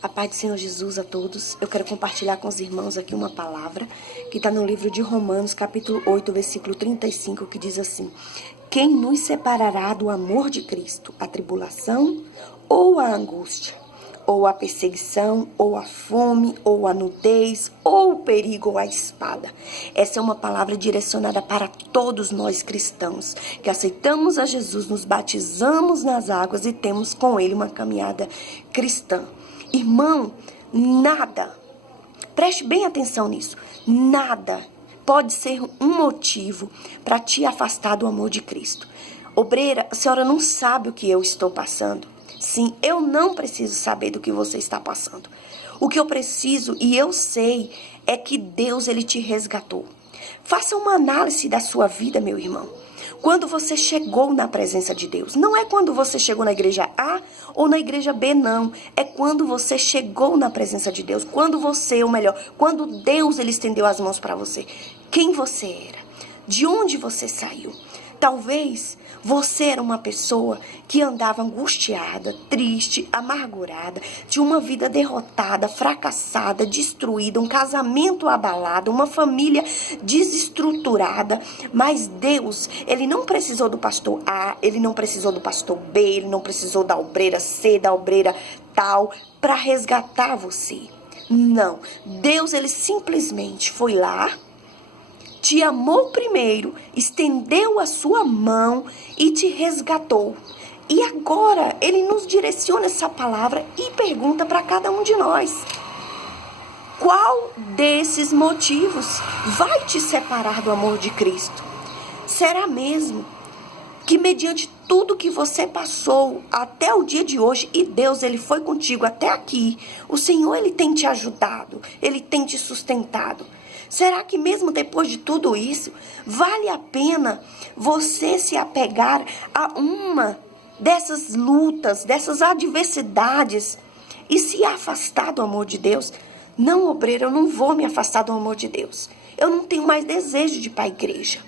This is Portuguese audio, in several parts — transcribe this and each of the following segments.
A paz do Senhor Jesus a todos. Eu quero compartilhar com os irmãos aqui uma palavra que está no livro de Romanos, capítulo 8, versículo 35, que diz assim: quem nos separará do amor de Cristo? A tribulação ou a angústia? Ou a perseguição, ou a fome, ou a nudez, ou o perigo, ou a espada. Essa é uma palavra direcionada para todos nós cristãos, que aceitamos a Jesus, nos batizamos nas águas e temos com Ele uma caminhada cristã. Irmão, nada, preste bem atenção nisso, nada pode ser um motivo para te afastar do amor de Cristo. Obreira, a senhora não sabe o que eu estou passando. Sim, eu não preciso saber do que você está passando. O que eu preciso e eu sei é que Deus, Ele te resgatou. Faça uma análise da sua vida, meu irmão. Quando você chegou na presença de Deus. Não é quando você chegou na igreja A ou na igreja B, não. É quando você chegou na presença de Deus. Quando você, ou melhor, quando Deus ele estendeu as mãos para você. Quem você era? De onde você saiu? Talvez você era uma pessoa que andava angustiada, triste, amargurada, tinha uma vida derrotada, fracassada, destruída, um casamento abalado, uma família desestruturada. Mas Deus, Ele não precisou do pastor A, Ele não precisou do pastor B, Ele não precisou da obreira C, da obreira tal, para resgatar você. Não, Deus, Ele simplesmente foi lá, te amou primeiro, estendeu a sua mão e te resgatou. E agora Ele nos direciona essa palavra e pergunta para cada um de nós: qual desses motivos vai te separar do amor de Cristo? Será mesmo que mediante tudo que você passou até o dia de hoje, e Deus ele foi contigo até aqui, o Senhor ele tem te ajudado, Ele tem te sustentado? Será que mesmo depois de tudo isso, vale a pena você se apegar a uma dessas lutas, dessas adversidades e se afastar do amor de Deus? Não, obreiro, eu não vou me afastar do amor de Deus. Eu não tenho mais desejo de ir para a igreja.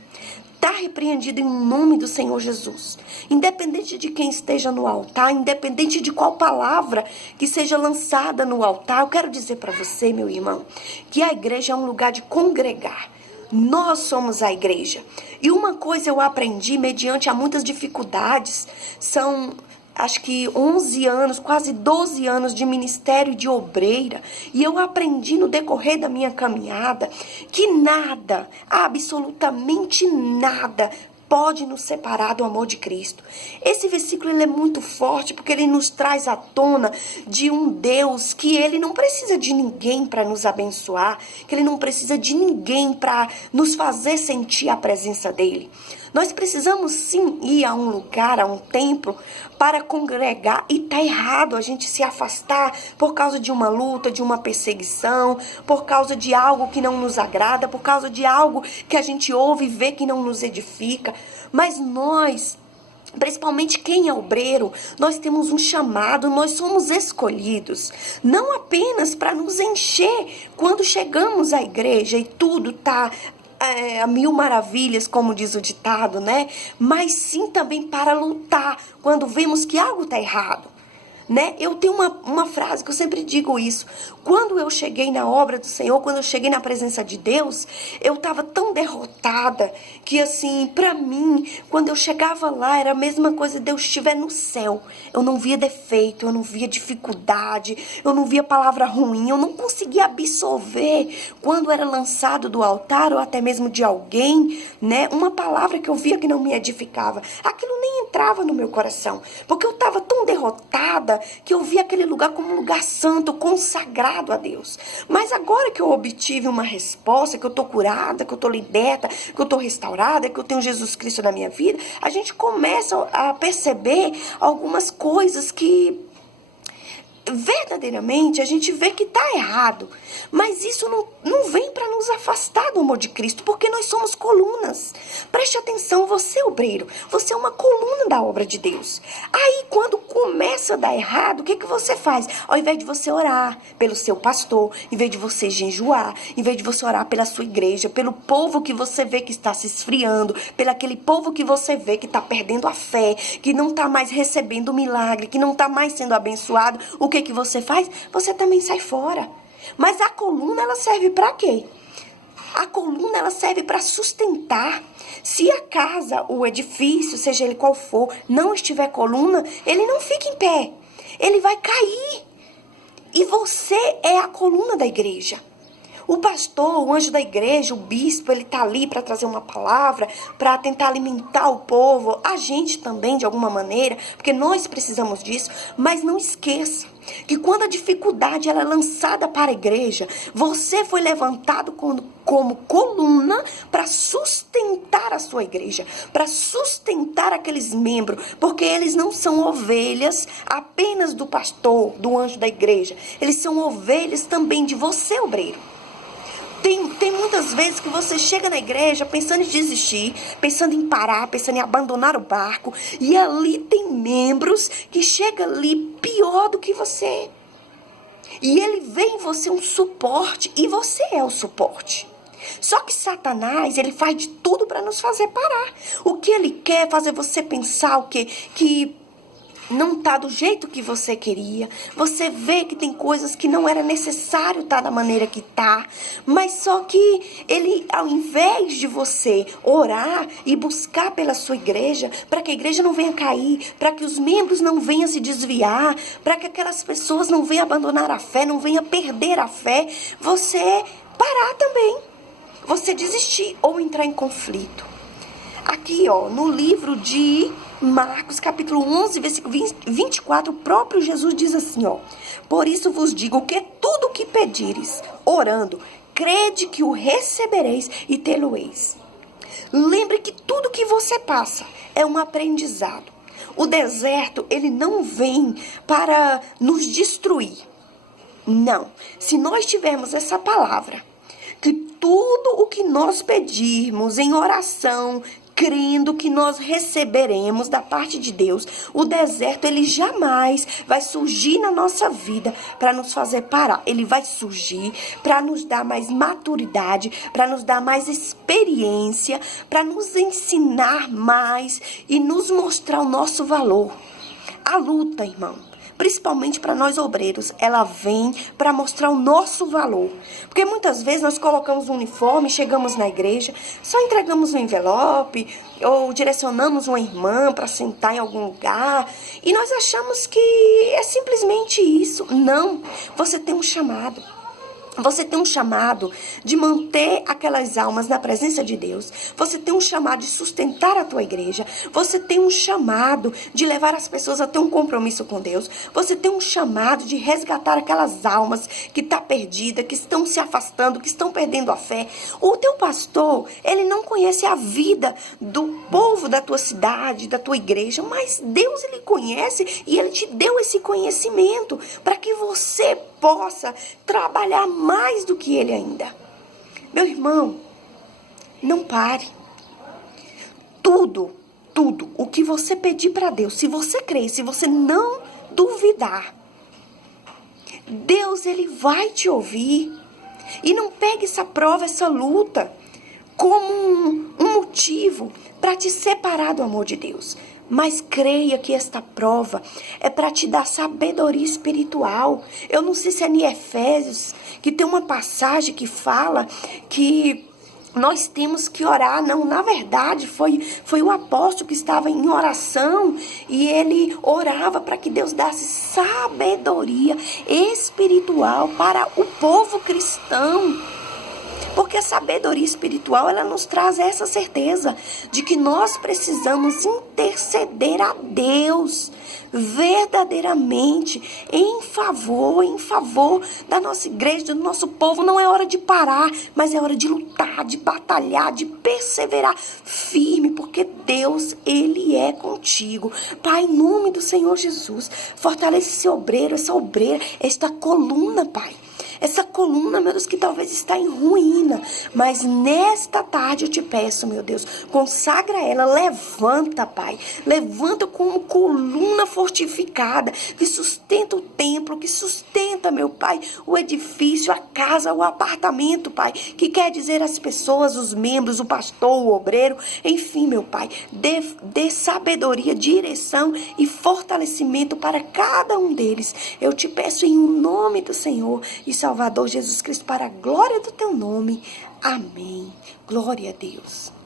Está repreendido em nome do Senhor Jesus. Independente de quem esteja no altar, independente de qual palavra que seja lançada no altar, eu quero dizer para você, meu irmão, que a igreja é um lugar de congregar. Nós somos a igreja. E uma coisa eu aprendi mediante a muitas dificuldades, são acho que 11 anos, quase 12 anos de ministério de obreira, e eu aprendi no decorrer da minha caminhada que nada, absolutamente nada, pode nos separar do amor de Cristo. Esse versículo ele é muito forte porque ele nos traz à tona de um Deus que ele não precisa de ninguém para nos abençoar, que ele não precisa de ninguém para nos fazer sentir a presença dele. Nós precisamos sim ir a um lugar, a um templo, para congregar. E tá errado a gente se afastar por causa de uma luta, de uma perseguição, por causa de algo que não nos agrada, por causa de algo que a gente ouve e vê que não nos edifica. Mas nós, principalmente quem é obreiro, nós temos um chamado, nós somos escolhidos, não apenas para nos encher quando chegamos à igreja e tudo tá a mil maravilhas, como diz o ditado, né? Mas sim também para lutar quando vemos que algo está errado, né? Eu tenho uma frase que eu sempre digo isso. Quando eu cheguei na obra do Senhor, quando eu cheguei na presença de Deus, eu estava tão derrotada que, assim, para mim, quando eu chegava lá, era a mesma coisa de Deus estiver no céu. Eu não via defeito, eu não via dificuldade, eu não via palavra ruim, eu não conseguia absorver quando era lançado do altar ou até mesmo de alguém, né? Uma palavra que eu via que não me edificava. Aquilo nem entrava no meu coração, porque eu estava tão derrotada que eu via aquele lugar como um lugar santo, consagrado a Deus. Mas agora que eu obtive uma resposta, que eu tô curada, que eu tô liberta, que eu tô restaurada, que eu tenho Jesus Cristo na minha vida, a gente começa a perceber algumas coisas que verdadeiramente a gente vê que está errado, mas isso não vem para nos afastar do amor de Cristo, porque nós somos colunas. Preste atenção, você obreiro, você é uma coluna da obra de Deus. Aí quando começa a dar errado, o que você faz? Ao invés de você orar pelo seu pastor, em vez de você jejuar, em vez de você orar pela sua igreja, pelo povo que você vê que está se esfriando, pelo aquele povo que você vê que está perdendo a fé, que não está mais recebendo o milagre, que não está mais sendo abençoado, o que você faz, você também sai fora. Mas a coluna, ela serve para quê? A coluna, ela serve para sustentar. Se a casa, o edifício, seja ele qual for, não estiver coluna, ele não fica em pé. Ele vai cair. E você é a coluna da igreja. O pastor, o anjo da igreja, o bispo, ele tá ali para trazer uma palavra, para tentar alimentar o povo, a gente também, de alguma maneira, porque nós precisamos disso. Mas não esqueça que quando a dificuldade ela é lançada para a igreja, você foi levantado como coluna para sustentar a sua igreja, para sustentar aqueles membros, porque eles não são ovelhas apenas do pastor, do anjo da igreja, eles são ovelhas também de você, obreiro. Tem muitas vezes que você chega na igreja pensando em desistir, pensando em parar, pensando em abandonar o barco. E ali tem membros que chegam ali pior do que você. E ele vê em você um suporte e você é o suporte. Só que Satanás, ele faz de tudo para nos fazer parar. O que ele quer é fazer você pensar o quê? Que não tá do jeito que você queria. Você vê que tem coisas que não era necessário tá da maneira que tá. Mas só que ele, ao invés de você orar e buscar pela sua igreja, para que a igreja não venha cair, para que os membros não venham se desviar, para que aquelas pessoas não venham abandonar a fé, não venham perder a fé, você parar também. Você desistir ou entrar em conflito. Aqui, ó, no livro de Marcos, capítulo 11, versículo 24, o próprio Jesus diz assim, ó: por isso vos digo que tudo o que pedires, orando, crede que o recebereis e tê-lo-eis. Lembre que tudo que você passa é um aprendizado. O deserto, ele não vem para nos destruir. Não. Se nós tivermos essa palavra, que tudo o que nós pedirmos em oração, crendo que nós receberemos da parte de Deus, o deserto, ele jamais vai surgir na nossa vida para nos fazer parar. Ele vai surgir para nos dar mais maturidade, para nos dar mais experiência, para nos ensinar mais e nos mostrar o nosso valor. A luta, irmão, principalmente para nós obreiros, ela vem para mostrar o nosso valor. Porque muitas vezes nós colocamos um uniforme, chegamos na igreja, só entregamos um envelope ou direcionamos uma irmã para sentar em algum lugar e nós achamos que é simplesmente isso. Não, você tem um chamado. Você tem um chamado de manter aquelas almas na presença de Deus. Você tem um chamado de sustentar a tua igreja. Você tem um chamado de levar as pessoas a ter um compromisso com Deus. Você tem um chamado de resgatar aquelas almas que estão perdidas, que estão se afastando, que estão perdendo a fé. O teu pastor, ele não conhece a vida do povo da tua cidade, da tua igreja, mas Deus, ele conhece e ele te deu esse conhecimento para que você possa trabalhar mais do que ele ainda. Meu irmão, não pare. Tudo o que você pedir para Deus, se você crer, se você não duvidar, Deus, ele vai te ouvir. E não pegue essa prova, essa luta, como um motivo para te separar do amor de Deus. Mas creia que esta prova é para te dar sabedoria espiritual. Eu não sei se é em Efésios, que tem uma passagem que fala que nós temos que orar. Não, na verdade, foi o apóstolo que estava em oração e ele orava para que Deus desse sabedoria espiritual para o povo cristão. Porque a sabedoria espiritual, ela nos traz essa certeza de que nós precisamos interceder a Deus verdadeiramente em favor da nossa igreja, do nosso povo. Não é hora de parar, mas é hora de lutar, de batalhar, de perseverar firme, porque Deus, ele é contigo. Pai, em nome do Senhor Jesus, fortalece esse obreiro, essa obreira, esta coluna, Pai. Essa coluna, meu Deus, que talvez está em ruína. Mas nesta tarde eu te peço, meu Deus, consagra ela, levanta, Pai. Levanta como coluna fortificada, que sustenta o templo, que sustenta, meu Pai, o edifício, a casa, o apartamento, Pai. Que quer dizer as pessoas, os membros, o pastor, o obreiro, enfim, meu Pai. Dê sabedoria, direção e fortalecimento para cada um deles. Eu te peço em nome do Senhor e Salvador Jesus Cristo, para a glória do teu nome. Amém. Glória a Deus.